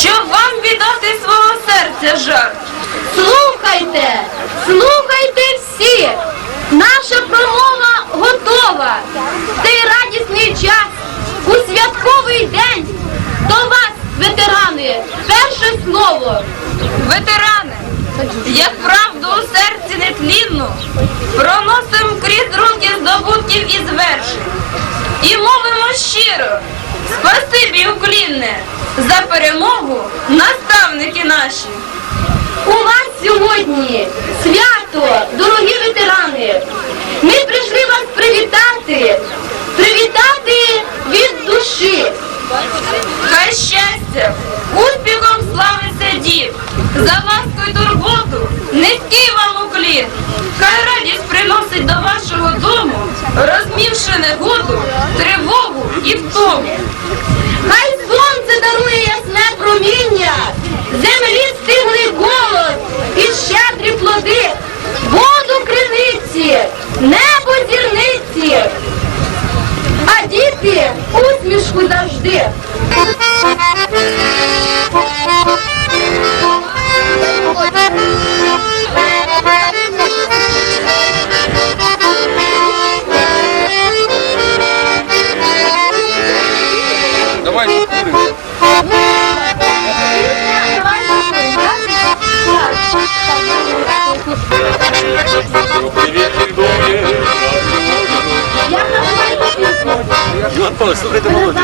щоб вам віддати свого серця жар. Слухайте, слухайте всі. Наша промова готова. Цей радісний час у святковий день до вас, ветерани, перше слово. Ветерани, як правду у серці нетлінну, проносим крізь руки здобутків і звершень. І мовимо щиро, спасибі уклінне, за перемогу наставники наші. У вас сьогодні свято, дорогі Давай закуримо. Іван Павлович, слухайте молоді.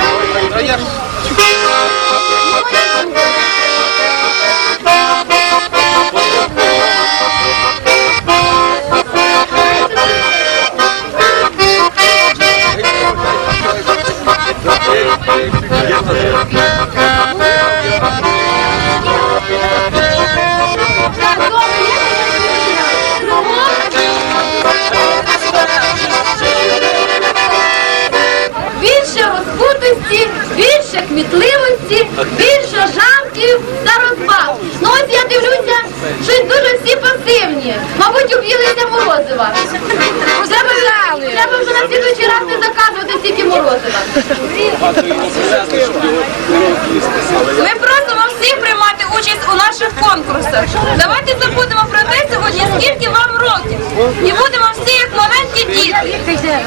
Ми просимо всіх приймати участь у наших конкурсах. Давайте забудемо про те сьогодні, скільки вам років. І будемо всі як маленькі діти.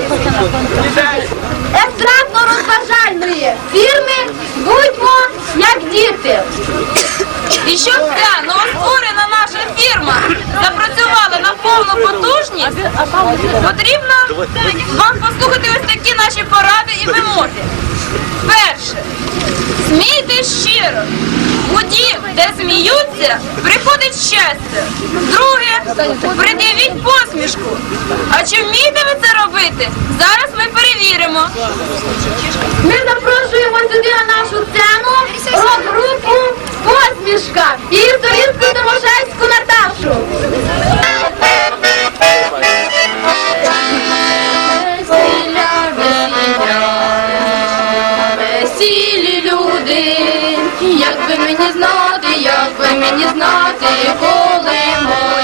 Естрадно-розважальної фірми будьмо як діти. І щоб ця новостворена наша фірма запрацювала на повну потужність, потрібно вам послухати ось такі наші поради і вимоги. Перше. Смійте щиро. У де сміються, приходить щастя. Друге, придивіть посмішку. А чи вмієте ви це робити? Зараз ми перевіримо. Ми запрошуємо сюди на нашу сцену рок-групу Посмішка і солістку Тимошевську Наташу. Мені знати, коли моє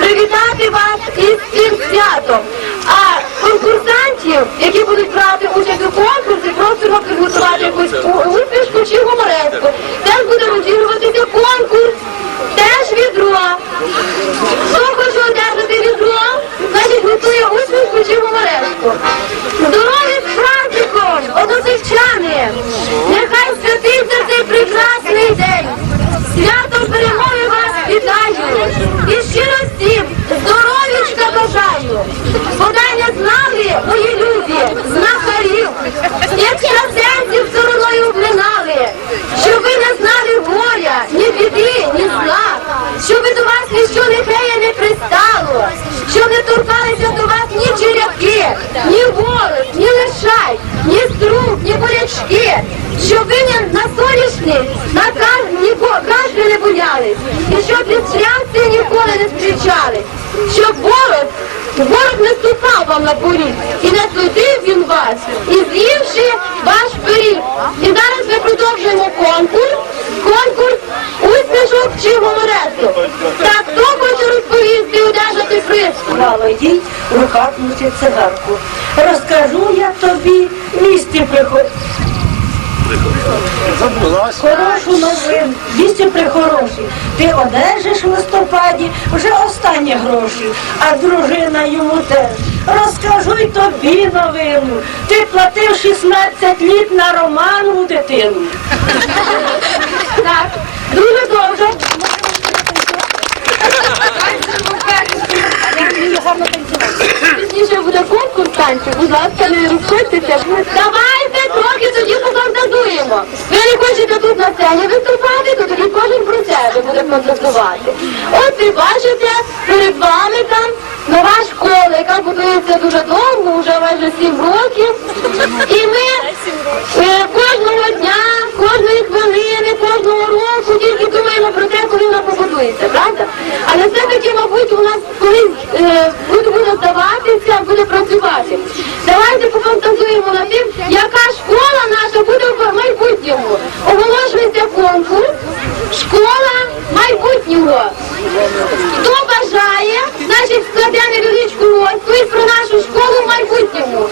привітати вас із цим святом. А конкурсантів, які будуть брати участь у конкурсі, просимо підготувати якусь у- усмішку чи гумореску. Теж буде розігруватися конкурс, теж відро. Хто хоче одержати відро, значить готує усмішку чи гумореску. Здорові з праздником, односельчани! Нехай святиться цей прекрасний день! Святом перемоги вас вітаю! І щиро всім здоров'ячка бажаю! Бодай не знали, мої любі, знахарів, екстрасенсів стороною обминали, щоб ви не знали горя, ні біди, ні зла, щоб до вас ніщо лихеє не пристало, щоб не торкалися до вас ні черяки, ні ворог, ні лишай, ні струк, ні бурячки, щоб ви на сонячний, на кар... ні ко- не боялись, і щоб від шляхти ніколи не зустрічались, щоб ворог Ворог не ступав вам на поріг, і не судив він вас, і з'ївши ваш пиріг. І зараз ми продовжуємо конкурс, конкурс усмішок чи гуморесу. Так, хто хоче розповісти, одержати приз? Мало їй в руках носить цигарку. Розкажу я тобі, місті приход. Хорошу новину, вісті прихороші. Ти одержиш в листопаді вже останні гроші, а дружина йому теж. Розкажу й тобі новину. Ти платив 16 літ на романову дитину. Так, дуже добре. Пізніше буде конкурс танців, будь ласка, не розходьтеся. Давайте трохи тоді пофантазуємо. Ви не хочете тут на сцені виступати, то тоді кожен про себе буде фантазувати. От ви бачите, перед вами там нова школа, яка будується дуже довго, вже майже 7 років. І ми е, кожного дня, кожної хвилини, кожного року тільки думаємо про те, коли вона побудується, правда? Але все-таки, мабуть, у нас колись е, буде, здаватися, буде працювати. Давайте пофантазуємо над тим, яка школа наша буде в майбутньому. Оголошується конкурс Школа майбутнього. Хто бажає, значить складе невеличку розповідь про нашу школу в майбутньому.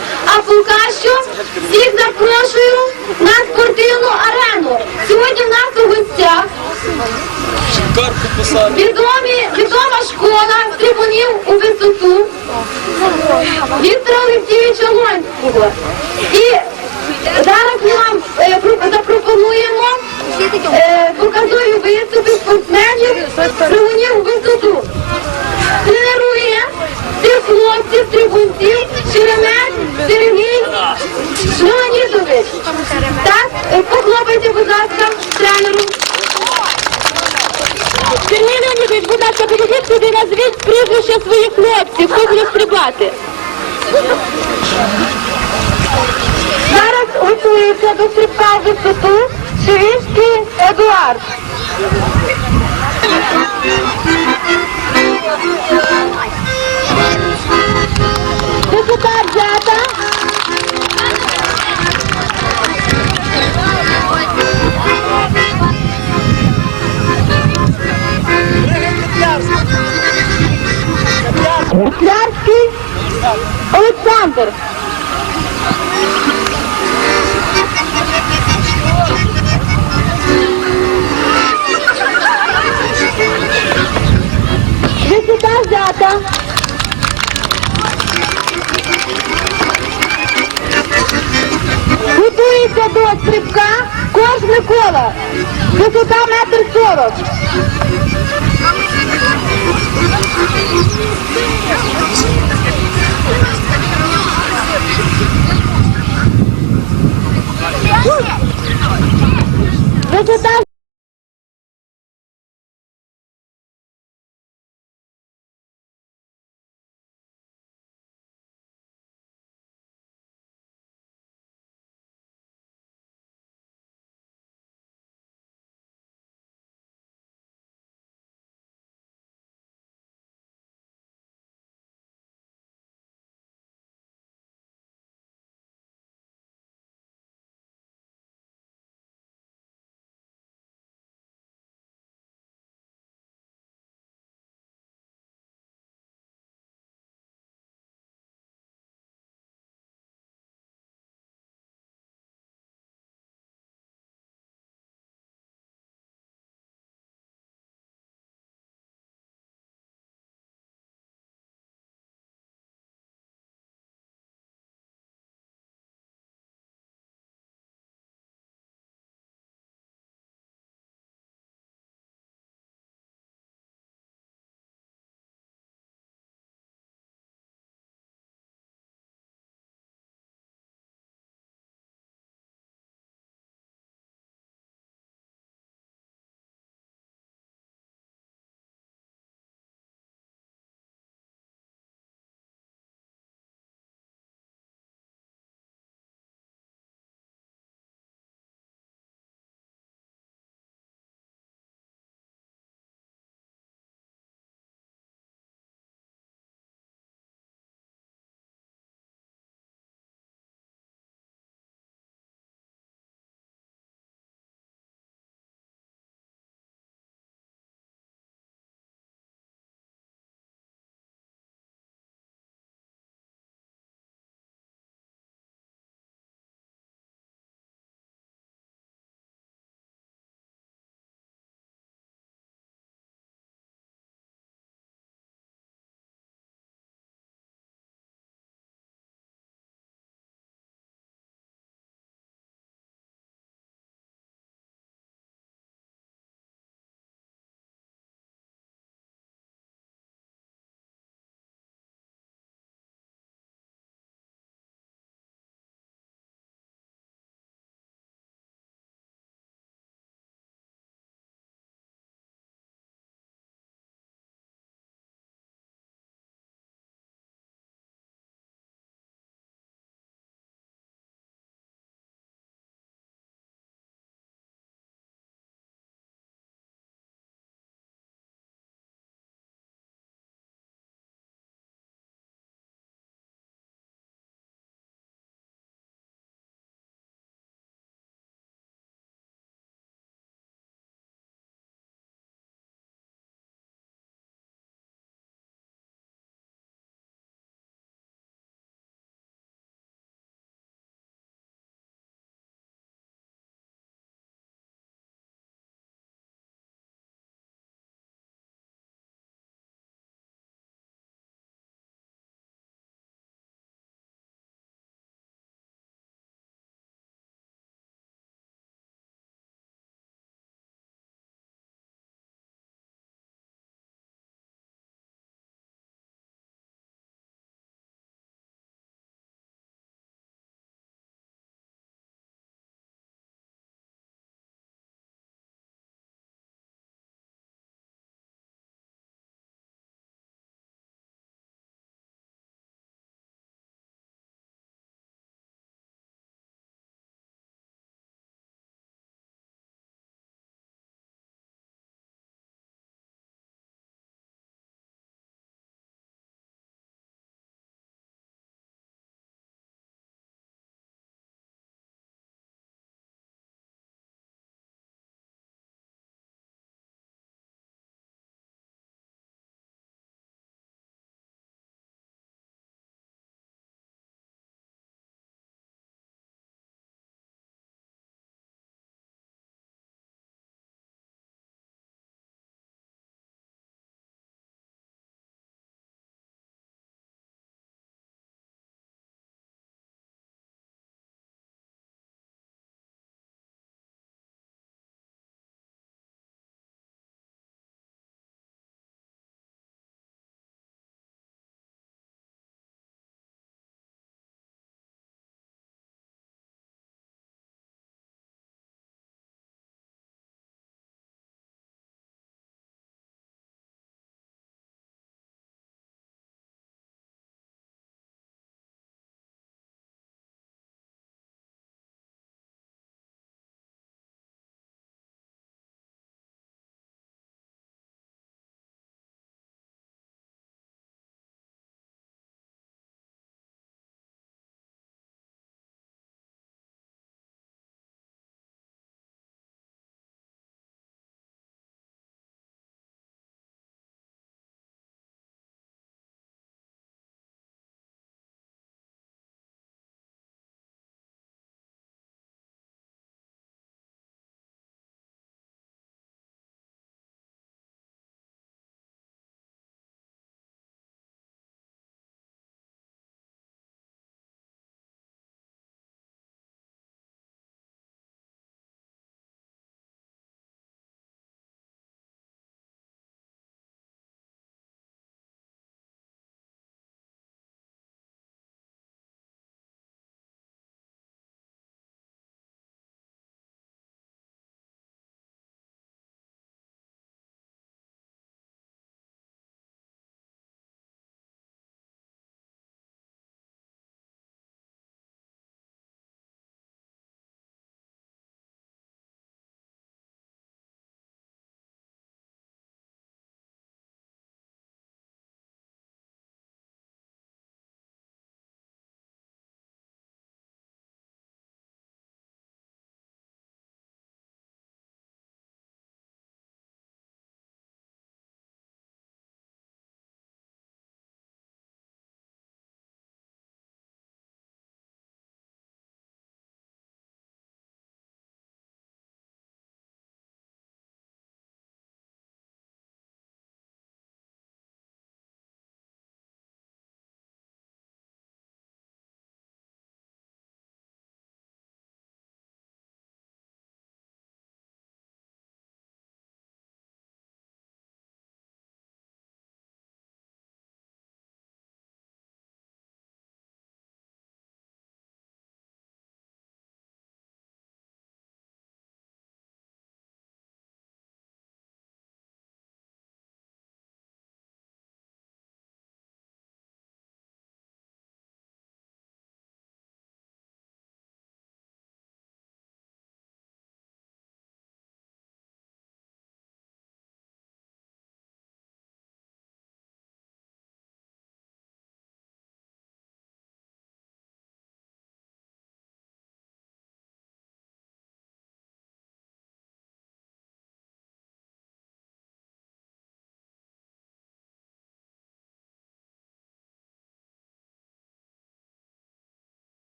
Сергій Леонідович, будь ласка, підійдіть сюди, назвіть прізвище своїх хлопців, хто буде стрибати. Зараз готується до стрибка в висоту Шевівський Едуард. Висота Петлярський Олександр. Висота взята. Готується до стрибка Корж Микола. Висота метр сорок. Ви туди